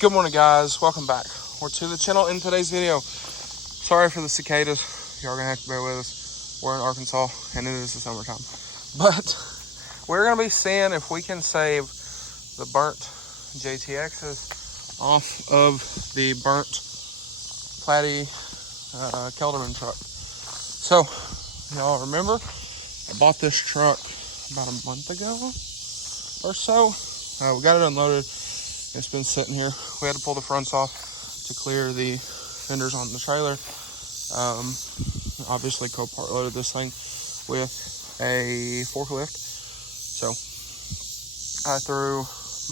Good morning, guys. Welcome back. We're to the channel in today's video. Sorry for the cicadas. Y'all gonna have to bear with us. We're in Arkansas and it is the summertime. But we're gonna be seeing if we can save the burnt JTXs off of the burnt Platy Kelderman truck. So, y'all remember, I bought this truck about a month ago or so. We got it unloaded. It's been sitting here. We had to pull the fronts off to clear the fenders on the trailer. Obviously Copart loaded this thing with a forklift. So I threw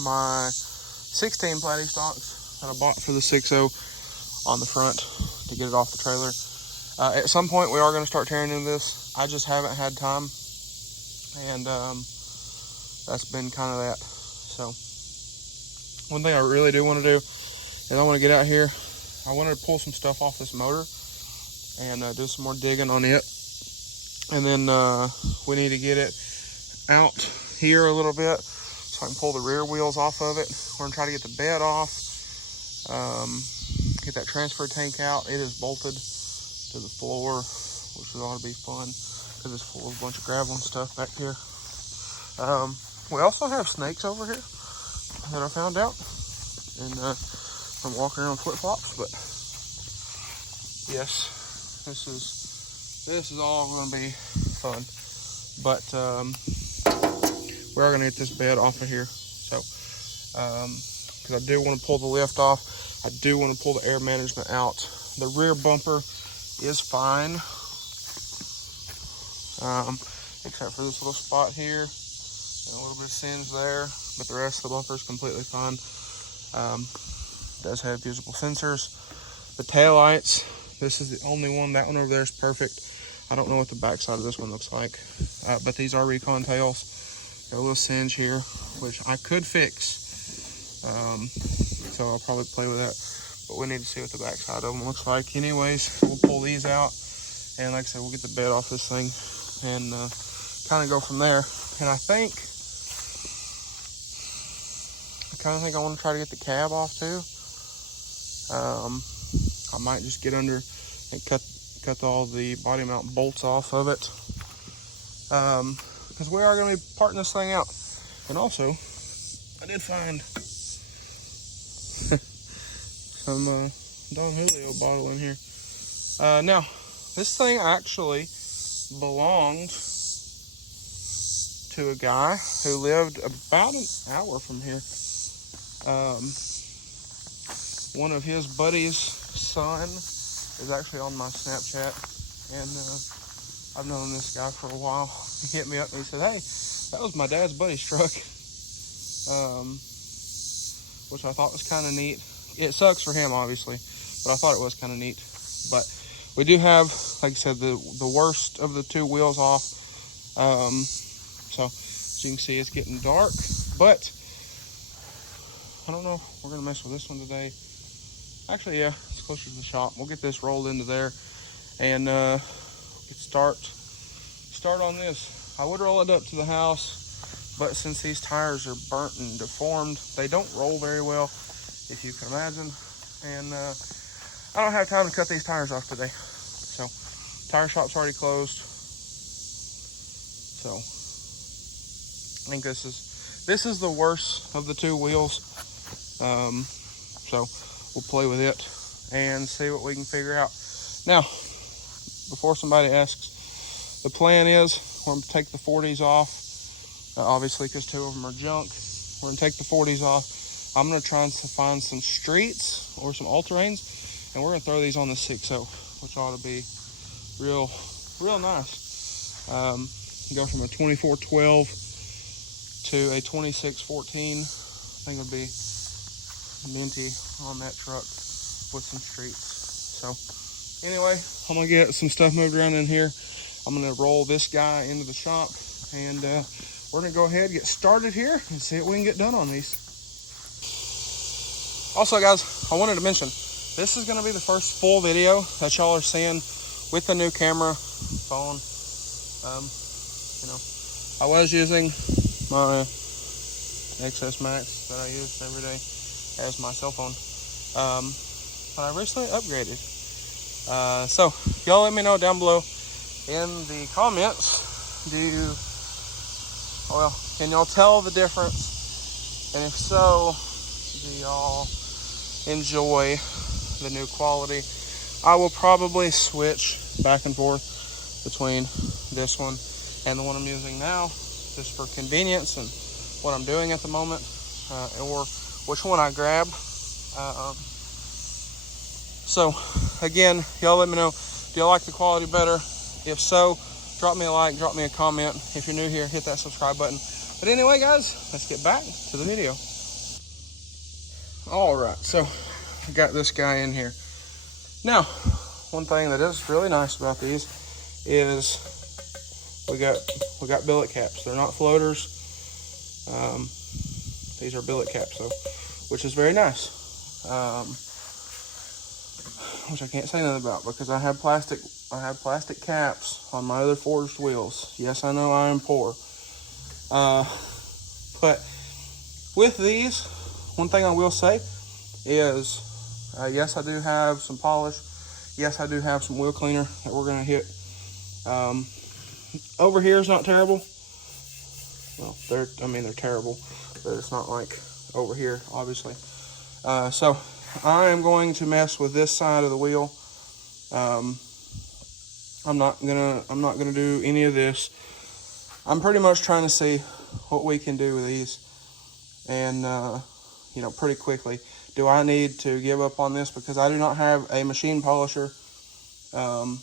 my 16 Platy stocks that I bought for the 6.0 on the front to get it off the trailer. At some point we are going to start tearing into this. I just haven't had time, and that's been kind of that. So one thing I really do want to do is I want to get out here. I want to pull some stuff off this motor and do some more digging on it. And then we need to get it out here a little bit so I can pull the rear wheels off of it. We're going to try to get the bed off, get that transfer tank out. It is bolted to the floor, which ought to be fun because it's full of a bunch of gravel and stuff back here. We also have snakes over here that I found out, and I'm walking around flip-flops. But yes, this is all going to be fun. But we are going to get this bed off of here. So because I do want to pull the lift off, I do want to pull the air management out. The rear bumper is fine, except for this little spot here and a little bit of singe there. But the rest of the bumper is completely fine. Does have visible sensors. The tail lights, this is the only one. That one over there is perfect. I don't know what the back side of this one looks like, but these are recon tails. Got a little singe here, which I could fix, so I'll probably play with that. But we need to see what the back side of them looks like. Anyways, we'll pull these out, and like I said, we'll get the bed off this thing and kind of go from there. And I kind of think I want to try to get the cab off too. I might just get under and cut all the body mount bolts off of it, because we are going to be parting this thing out. And also, I did find some Don Julio bottle in here. Now, this thing actually belonged to a guy who lived about an hour from here. One of his buddies' son is actually on my Snapchat, and I've known this guy for a while. He hit me up and he said, "Hey, that was my dad's buddy's truck," which I thought was kind of neat. It sucks for him, obviously, but I thought it was kind of neat. But we do have, like I said, the worst of the two wheels off. So as you can see, it's getting dark, but I don't know if we're gonna mess with this one today. Actually, yeah, it's closer to the shop. We'll get this rolled into there and get start on this. I would roll it up to the house, but since these tires are burnt and deformed, they don't roll very well, if you can imagine. And I don't have time to cut these tires off today. So tire shop's already closed. So I think this is the worst of the two wheels. So we'll play with it and see what we can figure out. Now, before somebody asks, the plan is we're going to take the 40s off, obviously because two of them are junk. We're going to take the 40s off. I'm going to try and find some streets or some all-terrains, and we're going to throw these on the 6.0, which ought to be real nice. Go from a 2412 to a 2614. I think it'll be minty on that truck with some streets. So anyway, I'm gonna get some stuff moved around in here. I'm gonna roll this guy into the shop, and we're gonna go ahead and get started here and see what we can get done on these. Also, guys, I wanted to mention, this is gonna be the first full video that y'all are seeing with the new camera phone. I was using my XS Max that I use every day, as my cell phone. But I recently upgraded. So y'all let me know down below in the comments, can y'all tell the difference? And if so, do y'all enjoy the new quality? I will probably switch back and forth between this one and the one I'm using now, just for convenience and what I'm doing at the moment, or which one I grab. So again, y'all let me know, do y'all like the quality better? If so, drop me a like, drop me a comment. If you're new here, hit that subscribe button. But anyway, guys, let's get back to the video. All right, so I got this guy in here. Now, one thing that is really nice about these is we got billet caps. They're not floaters. These are billet caps, so which is very nice. Which I can't say nothing about because I have plastic caps on my other forged wheels. Yes, I know I am poor. But with these, one thing I will say is, yes, I do have some polish. Yes, I do have some wheel cleaner that we're gonna hit. Over here is not terrible. Well, they're terrible, but it's not like over here, obviously. So I am going to mess with this side of the wheel. I'm not gonna do any of this. I'm pretty much trying to see what we can do with these, and pretty quickly. Do I need to give up on this because I do not have a machine polisher or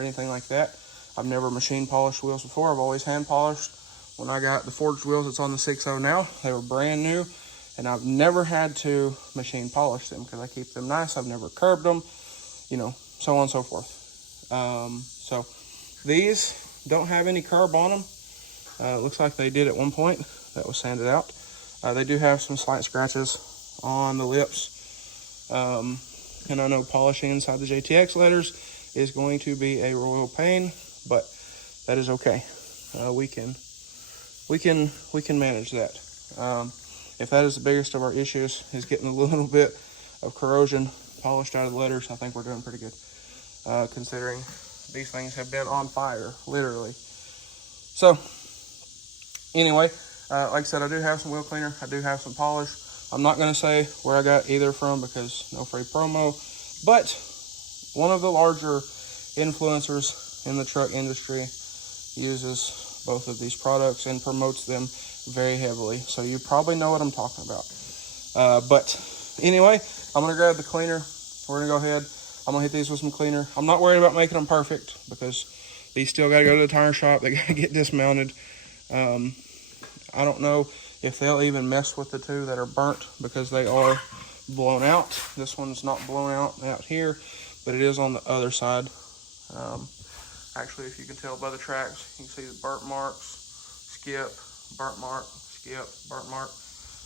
anything like that? I've never machine polished wheels before. I've always hand polished. When I got the forged wheels that's on the 6.0 now, they were brand new, and I've never had to machine polish them because I keep them nice. I've never curbed them, so on and so forth. So these don't have any curb on them. It looks like they did at one point. That was sanded out. They do have some slight scratches on the lips. And I know polishing inside the JTX letters is going to be a royal pain, but that is okay. We can manage that. If that is the biggest of our issues, is getting a little bit of corrosion polished out of the letters, I think we're doing pretty good, considering these things have been on fire, literally. So anyway, like I said, I do have some wheel cleaner. I do have some polish. I'm not going to say where I got either from because no free promo, but one of the larger influencers in the truck industry uses both of these products and promotes them very heavily. So you probably know what I'm talking about. But anyway, I'm going to grab the cleaner. We're going to go ahead. I'm going to hit these with some cleaner. I'm not worried about making them perfect because these still got to go to the tire shop. They got to get dismounted. I don't know if they'll even mess with the two that are burnt because they are blown out. This one's not blown out here, but it is on the other side. Actually, if you can tell by the tracks, you can see the burnt marks, skip, burnt mark, skip, burnt mark.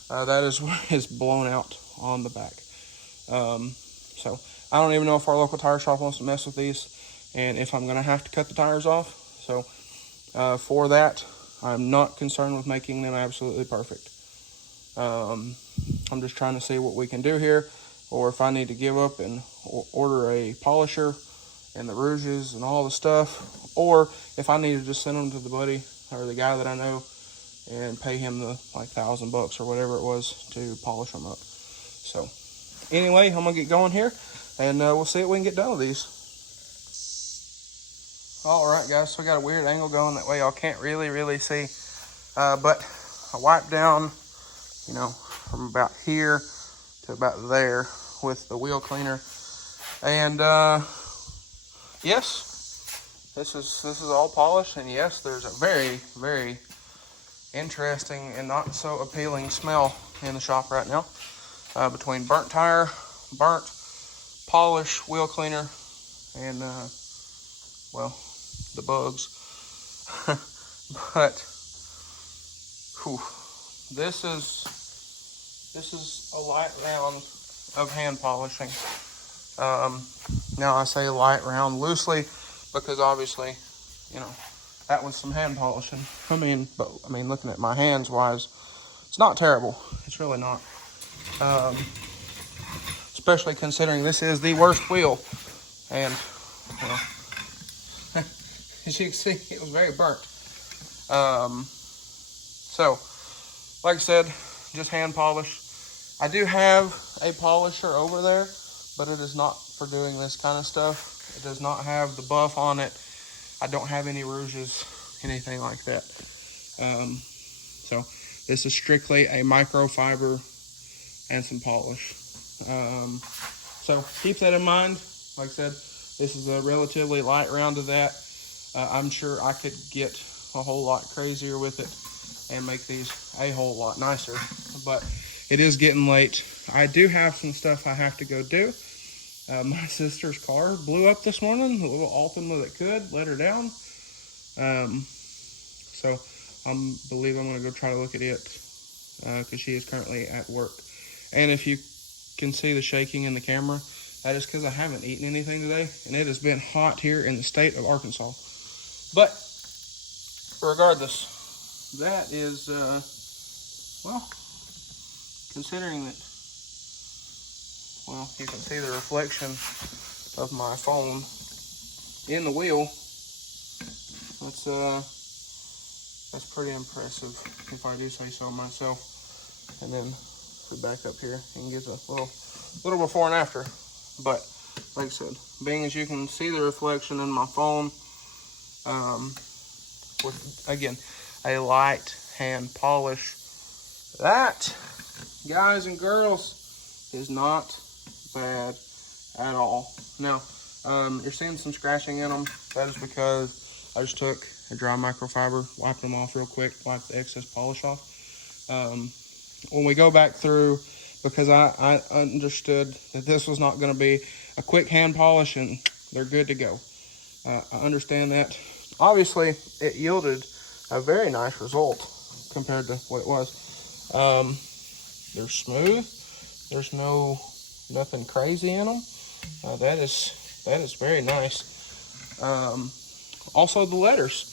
That is what is blown out on the back. So I don't even know if our local tire shop wants to mess with these and if I'm going to have to cut the tires off. So for that, I'm not concerned with making them absolutely perfect. I'm just trying to see what we can do here, or if I need to give up and order a polisher and the rouges and all the stuff, or if I need to just send them to the buddy or the guy that I know and pay him the like $1,000 or whatever it was to polish them up. So anyway, I'm gonna get going here and we'll see what we can get done with these. All right, guys, so we got a weird angle going that way y'all can't really see, but I wiped down, from about here to about there with the wheel cleaner, and yes, this is all polished, and yes, there's a very interesting and not so appealing smell in the shop right now, between burnt tire, burnt polish, wheel cleaner, and well, the bugs. But whew, this is a light round of hand polishing. Now I say light round loosely because obviously, that was some hand polishing. Looking at my hands wise, it's not terrible. It's really not. Especially considering this is the worst wheel. And, well, as you can see, it was very burnt. So, like I said, just hand polish. I do have a polisher over there, but it is not for doing this kind of stuff. It does not have the buff on it. I don't have any rouges, anything like that. So this is strictly a microfiber and some polish. So keep that in mind. Like I said, this is a relatively light round of that. I'm sure I could get a whole lot crazier with it and make these a whole lot nicer, but it is getting late. I do have some stuff I have to go do. My sister's car blew up this morning, a little Altima that could, let her down. So I believe I'm going to go try to look at it because she is currently at work. And if you can see the shaking in the camera, that is because I haven't eaten anything today, and it has been hot here in the state of Arkansas. But regardless, that is, well, considering that, well, you can see the reflection of my phone in the wheel. That's pretty impressive, if I do say so myself. And then if we back up here, you can get a little before and after. But like I said, being as you can see the reflection in my phone, with again a light hand polish, that, guys and girls, is not bad at all. Now, you're seeing some scratching in them. That is because I just took a dry microfiber, wiped them off real quick, wiped the excess polish off. When we go back through, because I understood that this was not going to be a quick hand polish and they're good to go. I understand that. Obviously, it yielded a very nice result compared to what it was. They're smooth. There's nothing crazy in them. That is very nice. Also the letters,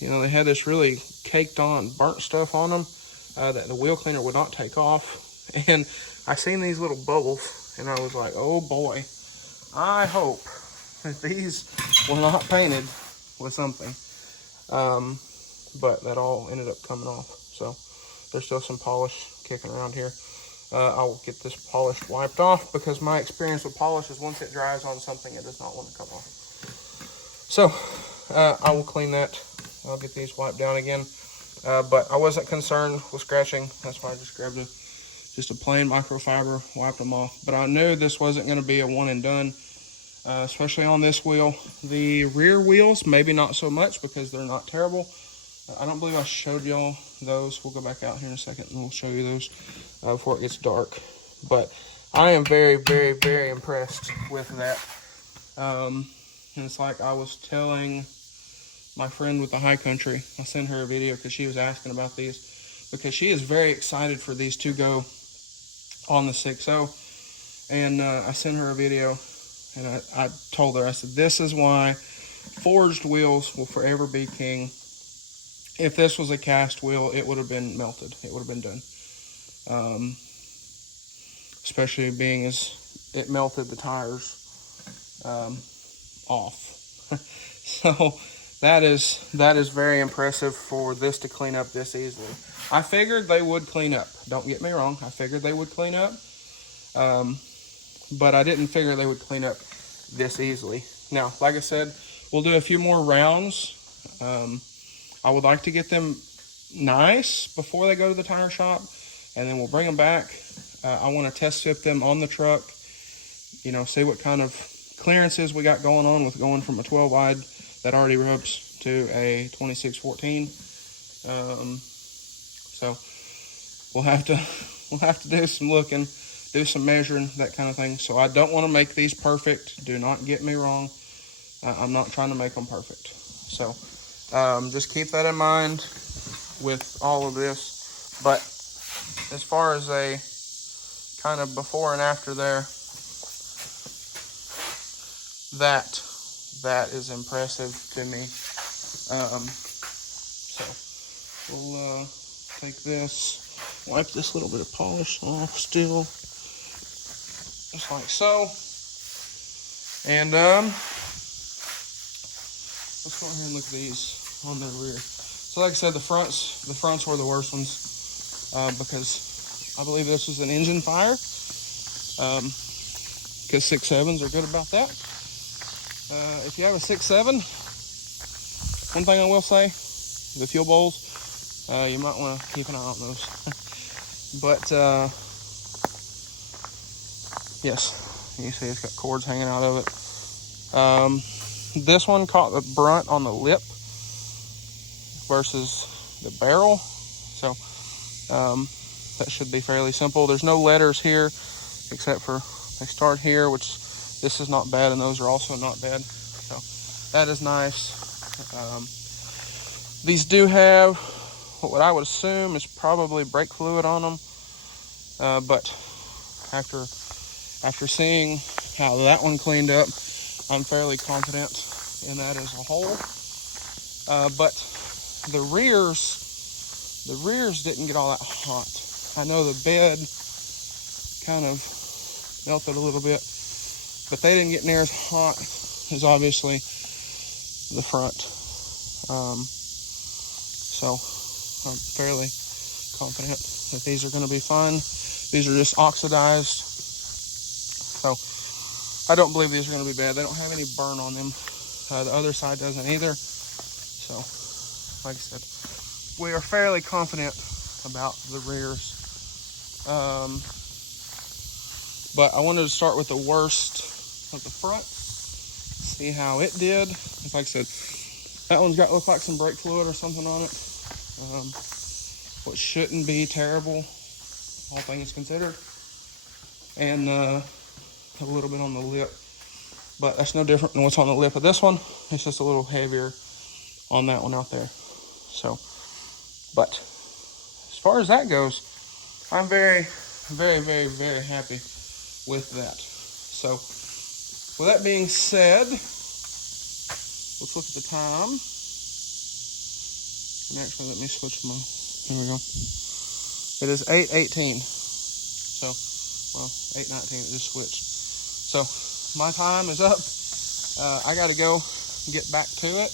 they had this really caked on burnt stuff on them that the wheel cleaner would not take off. And I seen these little bubbles and I was like, oh boy, I hope that these were not painted with something. But that all ended up coming off. So there's still some polish kicking around here. I'll get this polish wiped off because my experience with polish is once it dries on something, it does not want to come off. So I will clean that. I'll get these wiped down again. But I wasn't concerned with scratching. That's why I just grabbed just a plain microfiber, wiped them off. But I knew this wasn't going to be a one and done, especially on this wheel. The rear wheels, maybe not so much because they're not terrible. I don't believe I showed y'all those. We'll go back out here in a second and we'll show you those before it gets dark. But I am very, very, very impressed with that. And it's like I was telling my friend with the high country. I sent her a video because she was asking about these, because she is very excited for these to go on the 6.0. And I sent her a video and I told her, I said, this is why forged wheels will forever be king. If this was a cast wheel, it would have been melted. It would have been done. Especially being as it melted the tires off. So that is very impressive for this to clean up this easily. I figured they would clean up. Don't get me wrong. I figured they would clean up. But I didn't figure they would clean up this easily. Now, like I said, we'll do a few more rounds. I would like to get them nice before they go to the tire shop, and then we'll bring them back. I want to test fit them on the truck, see what kind of clearances we got going on with going from a 12-wide that already rubs to a 2614. So we'll have to do some looking, do some measuring, that kind of thing. So I don't want to make these perfect. Do not get me wrong. I'm not trying to make them perfect. So just keep that in mind with all of this. But as far as a kind of before and after there, that is impressive to me. So we'll take this, Wipe this little bit of polish off still, just like so. And let's go ahead and look at these on their rear. So like I said, the fronts were the worst ones because I believe this was an engine fire. Because 6.7s are good about that. If you have a 6.7, one thing I will say, the fuel bowls, you might want to keep an eye on those. But yes, you see it's got cords hanging out of it. This one caught the brunt on the lip versus the barrel, so that should be fairly simple. There's no letters here except for they start here, which this is not bad, and those are also not bad, so that is nice. These do have what I would assume is probably brake fluid on them, but after seeing how that one cleaned up, I'm fairly confident in that as a whole. But the rears didn't get all that hot. I know the bed kind of melted a little bit, but they didn't get near as hot as obviously the front. So I'm fairly confident that these are going to be fine. These are just oxidized, so I don't believe these are going to be bad. They don't have any burn on them. The other side doesn't either. So, like I said, we are fairly confident about the rears. But I wanted to start with the worst of the front, see how it did. Like I said, that one's got look like some brake fluid or something on it, which shouldn't be terrible, all things considered. And a little bit on the lip, but that's no different than what's on the lip of this one. It's just a little heavier on that one out there. So, but as far as that goes, I'm very, very, very, very happy with that. So, with that being said, let's look at the time. And actually, let me switch my, there we go. It is 8:18. So, well, 8:19, it just switched. So, my time is up. I got to go get back to it.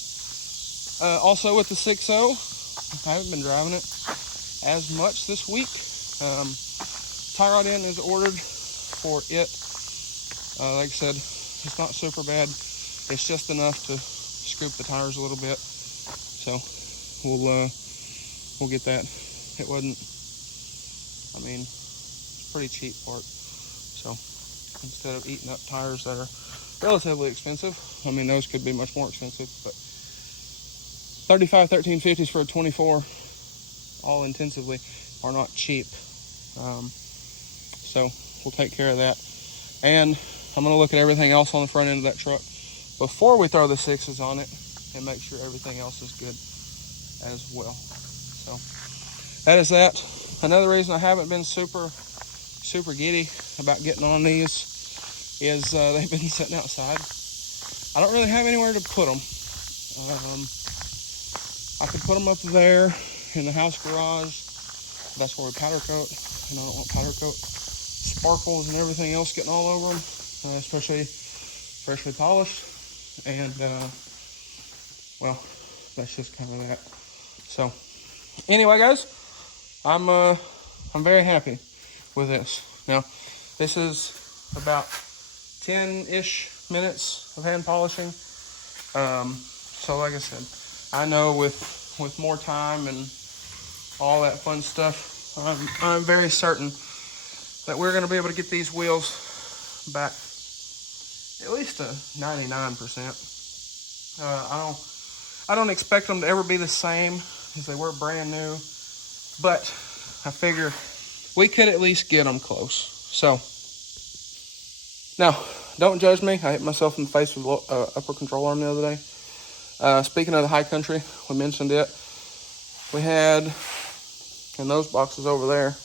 Also, with the 6.0, I haven't been driving it as much this week. Tie rod end is ordered for it. Like I said, it's not super bad. It's just enough to scoop the tires a little bit. So, we'll get that. It wasn't, I mean, it's a pretty cheap part. So, instead of eating up tires that are relatively expensive, I mean, those could be much more expensive, but 35 1350s for a 24, all intensively, are not cheap. So we'll take care of that. And I'm going to look at everything else on the front end of that truck before we throw the 6s on it and make sure everything else is good as well. So that is that. Another reason I haven't been super giddy about getting on these is they've been sitting outside. I don't really have anywhere to put them. I could put them up there in the house garage. That's where we powder coat, and I don't want powder coat sparkles and everything else getting all over them, especially freshly polished. And well, that's just kind of that. So anyway, guys, I'm very happy with this. Now, this is about 10-ish minutes of hand polishing. So like I said, I know with more time and all that fun stuff, I'm very certain that we're going to be able to get these wheels back at least to 99%. I don't expect them to ever be the same as they were brand new, but I figure we could at least get them close. So now, don't judge me. I hit myself in the face with upper control arm the other day. Speaking of the high country, we mentioned it. We had in those boxes over there,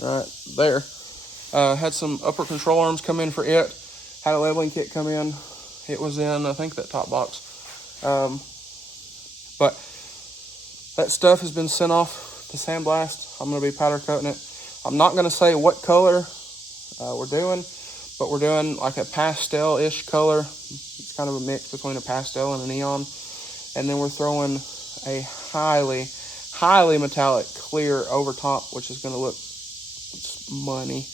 right there, had some upper control arms come in for it. Had a leveling kit come in. It was in, I think, that top box. But that stuff has been sent off to sandblast. I'm going to be powder coating it. I'm not going to say what color we're doing, but we're doing like a pastel-ish color. It's kind of a mix between a pastel and a neon. And then we're throwing a highly metallic clear over top, which is going to look money.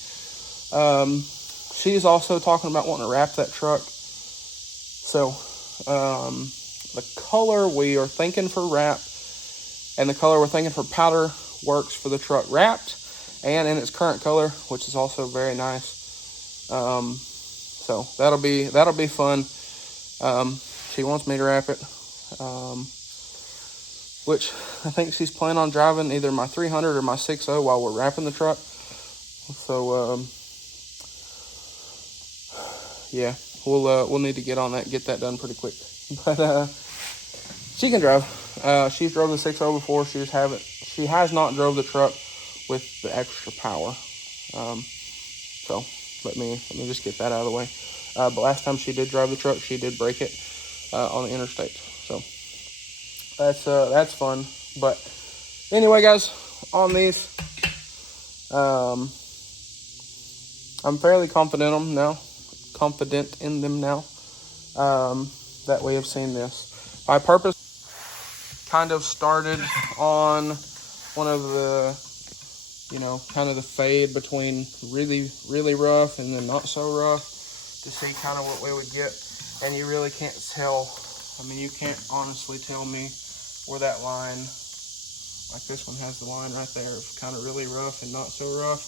She's also talking about wanting to wrap that truck. So the color we are thinking for wrap and the color we're thinking for powder works for the truck wrapped and in its current color, which is also very nice. So that'll be fun. She wants me to wrap it, which I think she's planning on driving either my 300 or my 60 while we're wrapping the truck. So yeah, we'll need to get on that, get that done pretty quick. But she can drive. She's drove the 60 before. She has not drove the truck with the extra power. So let me just get that out of the way. But last time she did drive the truck, she did break it on the interstate. So that's fun. But anyway, guys, on these, I'm fairly confident in them now. That we have seen this. I purpose kind of started on one of the, kind of the fade between really rough and then not so rough to see kind of what we would get. And you really can't tell. I mean, you can't honestly tell me where that line, like this one has the line right there of kind of really rough and not so rough.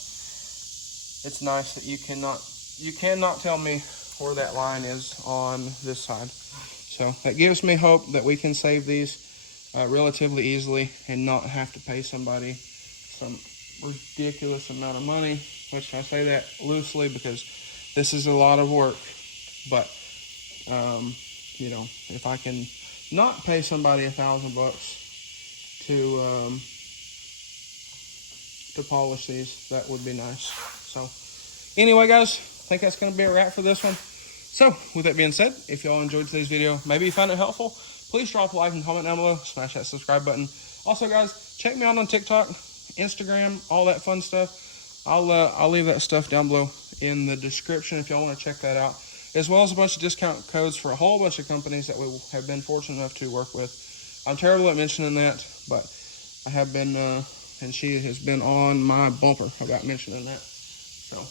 It's nice that you cannot tell me where that line is on this side. So that gives me hope that we can save these relatively easily and not have to pay somebody some ridiculous amount of money, which I say that loosely because this is a lot of work. But, if I can not pay somebody $1,000 to polish these, that would be nice. So anyway, guys, I think that's going to be a wrap for this one. So with that being said, if y'all enjoyed today's video, maybe you found it helpful, please drop a like and comment down below. Smash that subscribe button. Also, guys, check me out on TikTok, Instagram, all that fun stuff. I'll leave that stuff down below in the description if y'all want to check that out, as well as a bunch of discount codes for a whole bunch of companies that we have been fortunate enough to work with. I'm terrible at mentioning that, but I have been, and she has been on my bumper about mentioning that. So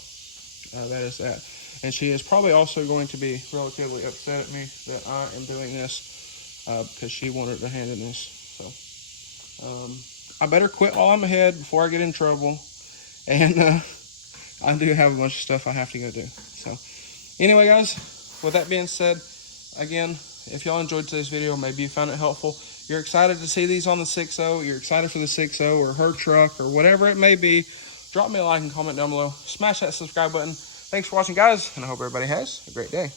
that is that. And she is probably also going to be relatively upset at me that I am doing this because she wanted to hand in this. So I better quit while I'm ahead before I get in trouble. And I do have a bunch of stuff I have to go do. So anyway, guys, with that being said, again, if y'all enjoyed today's video, maybe you found it helpful, you're excited to see these on the 60, you're excited for the 60 or her truck or whatever it may be, drop me a like and comment down below. Smash that subscribe button. Thanks for watching, guys, and I hope everybody has a great day.